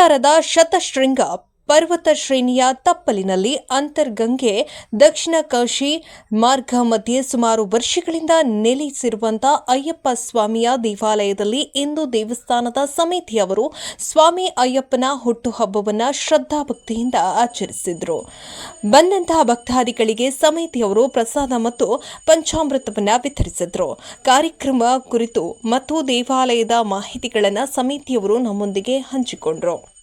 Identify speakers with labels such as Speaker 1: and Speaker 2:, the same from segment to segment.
Speaker 1: ಕೋಲಾರದ ಶತಶೃಂಗ ಪರ್ವತ ಶ್ರೇಣಿಯ ತಪ್ಪಲಿನಲ್ಲಿ ಅಂತರ್ಗಂಗೆ ದಕ್ಷಿಣ ಕಾಶಿ ಮಾರ್ಗ ಮಧ್ಯೆ ಸುಮಾರು ವರ್ಷಗಳಿಂದ ನೆಲೆಸಿರುವಂತಹ ಅಯ್ಯಪ್ಪ ಸ್ವಾಮಿಯ ದೇವಾಲಯದಲ್ಲಿ ಇಂದು ದೇವಸ್ಥಾನದ ಸಮಿತಿಯವರು ಸ್ವಾಮಿ ಅಯ್ಯಪ್ಪನ ಹುಟ್ಟುಹಬ್ಬವನ್ನು ಶ್ರದ್ಧಾಭಕ್ತಿಯಿಂದ ಆಚರಿಸಿದ್ರು. ಬಂದಂತಹ ಭಕ್ತಾದಿಗಳಿಗೆ ಸಮಿತಿಯವರು ಪ್ರಸಾದ ಮತ್ತು ಪಂಚಾಮೃತವನ್ನು ವಿತರಿಸಿದ್ರು. ಕಾರ್ಯಕ್ರಮ ಕುರಿತು ಮತ್ತು ದೇವಾಲಯದ ಮಾಹಿತಿಗಳನ್ನು ಸಮಿತಿಯವರು ನಮ್ಮೊಂದಿಗೆ ಹಂಚಿಕೊಂಡ್ರು.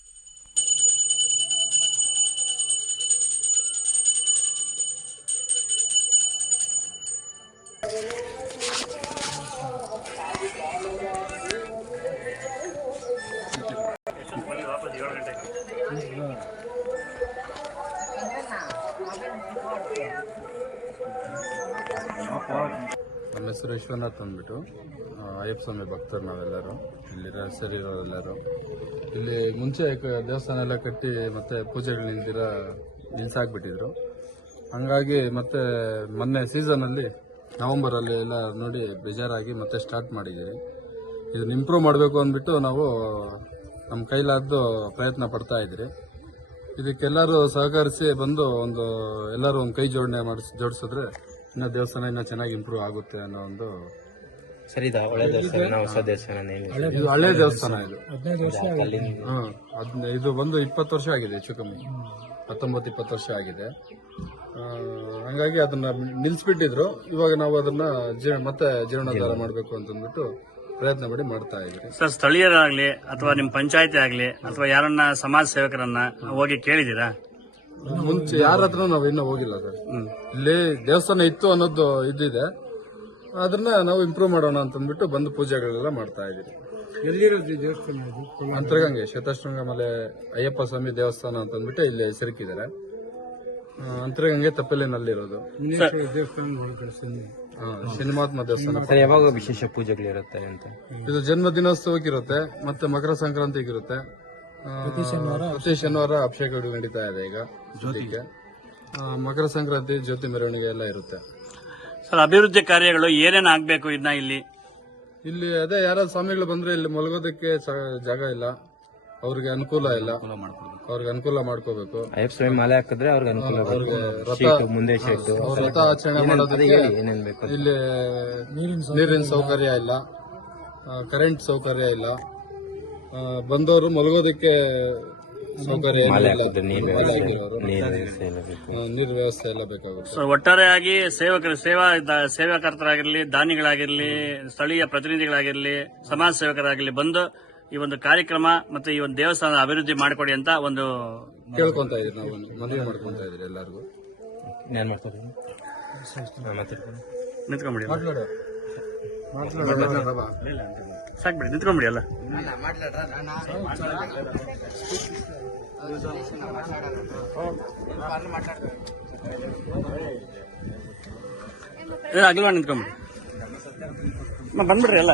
Speaker 2: ನಮ್ಮ ಹೆಸರು ವಿಶ್ವನಾಥ್ ಅಂದ್ಬಿಟ್ಟು. ಅಯ್ಯಪ್ಪ ಸ್ವಾಮಿ ಭಕ್ತರು ನಾವೆಲ್ಲರೂ. ಇಲ್ಲಿ ಸರಿರೋರೆಲ್ಲರೂ. ಇಲ್ಲಿ ಮುಂಚೆ ದೇವಸ್ಥಾನ ಎಲ್ಲ ಕಟ್ಟಿ ಮತ್ತೆ ಪೂಜೆಗಳು ನಿಂತಿರ ನಿಲ್ಸಾಕ್ಬಿಟ್ಟಿದ್ರು. ಹಂಗಾಗಿ ಮತ್ತೆ ಮೊನ್ನೆ ಸೀಸನಲ್ಲಿ ನವಂಬರಲ್ಲಿ ಎಲ್ಲ ನೋಡಿ ಬೇಜಾರಾಗಿ ಮತ್ತೆ ಸ್ಟಾರ್ಟ್ ಮಾಡಿದ್ದೀವಿ. ಇದನ್ನ ಇಂಪ್ರೂವ್ ಮಾಡಬೇಕು ಅಂದ್ಬಿಟ್ಟು ನಾವು ನಮ್ಮ ಕೈಲಾದ್ದು ಪ್ರಯತ್ನ ಪಡ್ತಾ ಇದ್ರಿ. ಇದಕ್ಕೆಲ್ಲರೂ ಸಹಕರಿಸಿ ಬಂದು ಒಂದು, ಎಲ್ಲರೂ ಒಂದು ಕೈ ಜೋಡಣೆ ಮಾಡಿಸ್, ಜೋಡಿಸಿದ್ರೆ ಇನ್ನು ದೇವಸ್ಥಾನ ಇನ್ನೂ ಚೆನ್ನಾಗಿ ಇಂಪ್ರೂವ್ ಆಗುತ್ತೆ ಅನ್ನೋ ಒಂದು
Speaker 3: ಸರಿ ಇದು ಹಳೆ ದೇವಸ್ಥಾನ ಹೊಸ ದೇವಸ್ಥಾನ ಏನು
Speaker 2: ಇದು ಹಳೆ. ದೇವಸ್ಥಾನ. ಇದು. ಹ್ಮ್ ಅದ್ನ- ಇದು ಬಂದು ಇಪ್ಪತ್ತು ವರ್ಷ ಆಗಿದೆ ಹೆಚ್ಚು ಕಮ್ಮಿ ಹತ್ತೊಂಬತ್ತು ಇಪ್ಪತ್ತು ವರ್ಷ ಆಗಿದೆ. ಆ, ಹಂಗಾಗಿ ಅದನ್ನ ನಿಲ್ಸ್ಬಿಟ್ಟಿದ್ರು. ಇವಾಗ ನಾವು ಅದನ್ನ ಜೀರ್ಣ ಮತ್ತೆ ಜೀರ್ಣೋದ್ಧಾರ ಮಾಡಬೇಕು ಅಂತಂದ್ಬಿಟ್ಟು ಪ್ರಯತ್ನ ಮಾಡಿ ಮಾಡ್ತಾ ಇದ್ರಿ
Speaker 4: ಸರ್ ಸ್ಥಳೀಯರಾಗ್ಲಿ ಅಥವಾ ನಿಮ್ ಪಂಚಾಯತಿ ಆಗ್ಲಿ ಅಥವಾ ಯಾರನ್ನ ಸಮಾಜ ಸೇವಕರನ್ನ ಹೋಗಿ ಕೇಳಿದೀರಾ
Speaker 2: ಮುಂಚೆ ಯಾರ ಹತ್ರ ನಾವು ಇನ್ನೂ ಹೋಗಿಲ್ಲ ಸರ್. ಇಲ್ಲಿ ದೇವಸ್ಥಾನ ಇತ್ತು ಅನ್ನೋದು ಇದ್ದಿದೆ ಅದನ್ನ ನಾವು ಇಂಪ್ರೂವ್ ಮಾಡೋಣ ಅಂತಂದ್ಬಿಟ್ಟು ಬಂದು ಪೂಜೆಗಳೆಲ್ಲ ಮಾಡ್ತಾ ಇದೀವಿ ಅಂತರಗಂಗೆ ಶತಶೃಂಗ ಮಲೆ ಅಯ್ಯಪ್ಪ ಸ್ವಾಮಿ ದೇವಸ್ಥಾನ ಅಂತಂದ್ಬಿಟ್ಟು ಇಲ್ಲಿ ಸಿರುಕಿದ್ದಾರೆ ಅಂತರಗಂಗೆ ಅಂತರ್ಗಂಗೆ ತಪ್ಪಲಿನಲ್ಲಿರೋದು ಸಿನಿಮಾತ್ಮ ದೇವಸ್ಥಾನ
Speaker 3: ಸರ್ ಯಾವಾಗ ವಿಶೇಷ ಪೂಜೆಗಳಿರುತ್ತೆ ಅಂತ?
Speaker 2: ಇದು ಜನ್ಮ ದಿನೋತ್ಸವಕ್ಕಿರುತ್ತೆ ಮತ್ತೆ ಮಕರ ಸಂಕ್ರಾಂತಿಗಿರುತ್ತೆ. ಆ, ಪ್ರತಿ ಶನಿವಾರ ಅಭಿಷೇಕ ನಡೀತಾ ಇದೆ ಈಗ ಜ್ಯೋತಿಗೆ ಮಕರ ಸಂಕ್ರಾಂತಿ ಜ್ಯೋತಿ ಮೆರವಣಿಗೆ ಎಲ್ಲ ಇರುತ್ತೆ.
Speaker 4: ಸರ್ ಅಭಿವೃದ್ಧಿ ಕಾರ್ಯಗಳು ಏನೇನು ಆಗ್ಬೇಕು ಇದನ್ನ ಇಲ್ಲಿ?
Speaker 2: ಇಲ್ಲಿ ಅದೇ ಯಾರಾದ್ರು ಸ್ವಾಮಿಗಳು ಬಂದ್ರೆ ಇಲ್ಲಿ ಮಲಗೋದಕ್ಕೆ ಸ- ಜಾಗ ಇಲ್ಲ. ಅವ್ರಿಗೆ ಅನುಕೂಲ ಇಲ್ಲ. ಅವ್ರಿಗೆ ಅನುಕೂಲ ಮಾಡ್ಕೋಬೇಕು.
Speaker 3: ಅಯ್ಯಪ್ಪ ಸ್ವಾಮಿ ಮಾಲೆ ಹಾಕಿದ್ರೆ ಅವ್ರಿಗೆ ಅನುಕೂಲ
Speaker 2: ಅವ್ರಿಗೆ ರಥ
Speaker 3: ಶೀಟು ಮುಂದೆ ಶೀಟು
Speaker 2: ಅವ್ರ ರಥ ಆಚರಣೆ ಮಾಡೋದಕ್ಕೆ
Speaker 3: ಏನೇನ್ ಬೇಕು
Speaker 2: ಇಲ್ಲಿ ನೀರಿನ ಸೌಕರ್ಯ ಇಲ್ಲ. ಕರೆಂಟ್ ಸೌಕರ್ಯ ಇಲ್ಲ. ಬಂದವರು ಮಲಗೋದಕ್ಕೆ ಸೌಕರ್ಯ
Speaker 3: ನೀರ್ ವ್ಯವಸ್ಥೆ. ಎಲ್ಲ
Speaker 2: ಬೇಕಾಗುತ್ತೆ.
Speaker 4: ಸರ್ ಒಟ್ಟಾರೆಯಾಗಿ ಸೇವಕರು ಸೇವಾ ದ- ಸೇವಾಕರ್ತರಾಗಿರ್ಲಿ ದಾನಿಗಳಾಗಿರ್ಲಿ ಸ್ಥಳೀಯ ಪ್ರತಿನಿಧಿಗಳಾಗಿರ್ಲಿ ಸಮಾಜ ಸೇವಕರಾಗಿರ್ಲಿ ಬಂದು ಈ ಒಂದು ಕಾರ್ಯಕ್ರಮ ಮತ್ತೆ ಈ ಒಂದು ದೇವಸ್ಥಾನ ಅಭಿವೃದ್ಧಿ ಮಾಡಿಕೊಡಿ ಅಂತ ಒಂದು
Speaker 2: ಕೇಳ್ಕೊಂತ ಇದ್ರಿ ನಾವು ಮನವಿ ಮಾಡ್ಕೊಂತ ಇದ್ರಿ ಎಲ್ಲರಿಗೂ.
Speaker 4: ನಿಂತ್ಕೊಂಬಿಡಿ
Speaker 2: ಮಾತಾಡು
Speaker 4: ಸಾಕ್ಬಿಡಿ ನಿಂತ್ಕೊಂಬಿಡಿ ಅಲ್ಲ. ಏ, ಅಗಲ್ವಾ ನಿಂತ್ಕೊಂಬಿಡಿ ಬಂದ್ಬಿಡ್ರಿ ಎಲ್ಲ